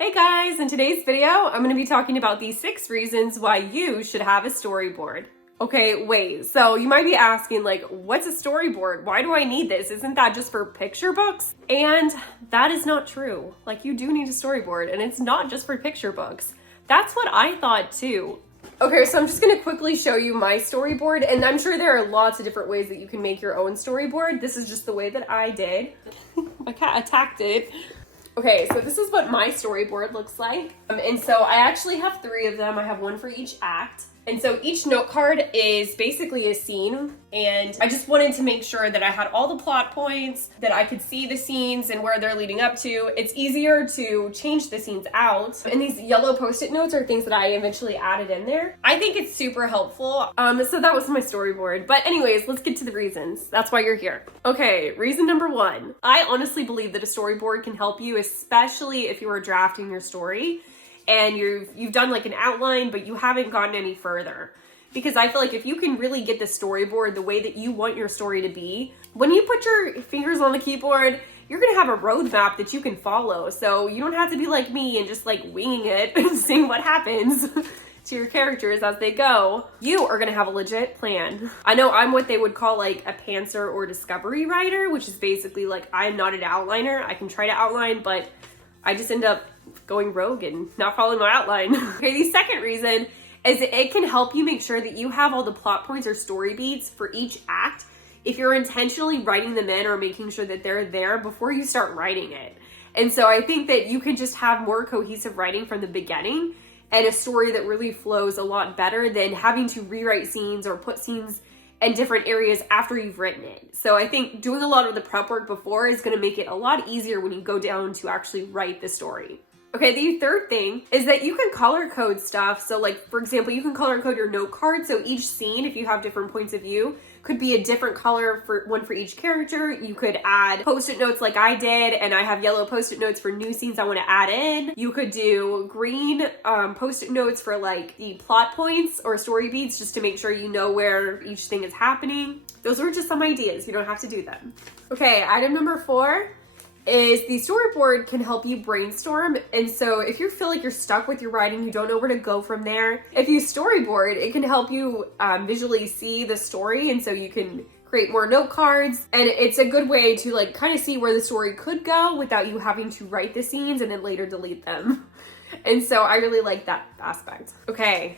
Hey guys, in today's video, I'm going to be talking about the 6 reasons why you should have a storyboard. Okay, wait, so you might be asking like, what's a storyboard? Why do I need this? Isn't that just for picture books? And that is not true. Like, you do need a storyboard, and it's not just for picture books. That's what I thought too. Okay, so I'm just gonna quickly show you my storyboard, and I'm sure there are lots of different ways that you can make your own storyboard. This is just the way that I did. My cat attacked it. Okay, so this is what my storyboard looks like. And so I actually have 3 of them. I have one for each act. And so each note card is basically a scene, and I just wanted to make sure that I had all the plot points, that I could see the scenes and where they're leading up to. It's easier to change the scenes out. And these yellow post-it notes are things that I eventually added in there. I think it's super helpful. So that was my storyboard. But anyways, let's get to the reasons. That's why you're here. Okay, reason number 1. I honestly believe that a storyboard can help you, especially if you are drafting your story and you've done like an outline, but you haven't gotten any further. Because I feel like if you can really get the storyboard the way that you want your story to be, when you put your fingers on the keyboard, you're gonna have a roadmap that you can follow. So you don't have to be like me and just like winging it and seeing what happens to your characters as they go. You are gonna have a legit plan. I know I'm what they would call like a pantser or discovery writer, which is basically like, I'm not an outliner. I can try to outline, but I just end up going rogue and not following my outline. Okay, the second reason is that it can help you make sure that you have all the plot points or story beats for each act if you're intentionally writing them in or making sure that they're there before you start writing it. And so I think that you can just have more cohesive writing from the beginning and a story that really flows a lot better than having to rewrite scenes or put scenes in different areas after you've written it. So I think doing a lot of the prep work before is gonna make it a lot easier when you go down to actually write the story. Okay, the third thing is that you can color code stuff. So like, for example, you can color code your note card. So each scene, if you have different points of view, could be a different color for one for each character. You could add post-it notes like I did, and I have yellow post-it notes for new scenes I want to add in. You could do green post-it notes for like the plot points or story beats, just to make sure you know where each thing is happening. Those were just some ideas. You don't have to do them. Okay, item number 4 is the storyboard can help you brainstorm. And so if you feel like you're stuck with your writing, you don't know where to go from there, if you storyboard, it can help you visually see the story, and so you can create more note cards. And it's a good way to like kind of see where the story could go without you having to write the scenes and then later delete them. And so I really like that aspect. Okay.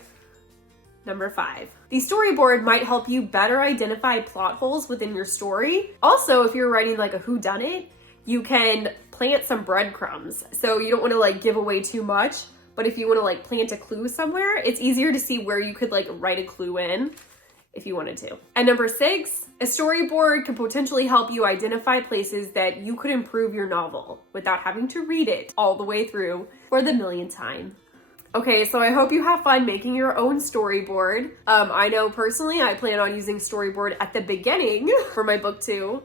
Number 5. The storyboard might help you better identify plot holes within your story. Also, if you're writing like a whodunit, you can plant some breadcrumbs. So you don't want to like give away too much, but if you want to like plant a clue somewhere, it's easier to see where you could like write a clue in if you wanted to. And number 6, a storyboard could potentially help you identify places that you could improve your novel without having to read it all the way through for the millionth time. Okay, so I hope you have fun making your own storyboard. I know personally, I plan on using storyboard at the beginning for my book too.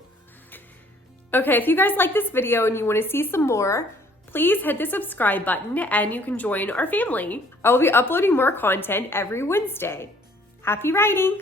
Okay, if you guys like this video and you want to see some more, please hit the subscribe button and you can join our family. I will be uploading more content every Wednesday. Happy writing!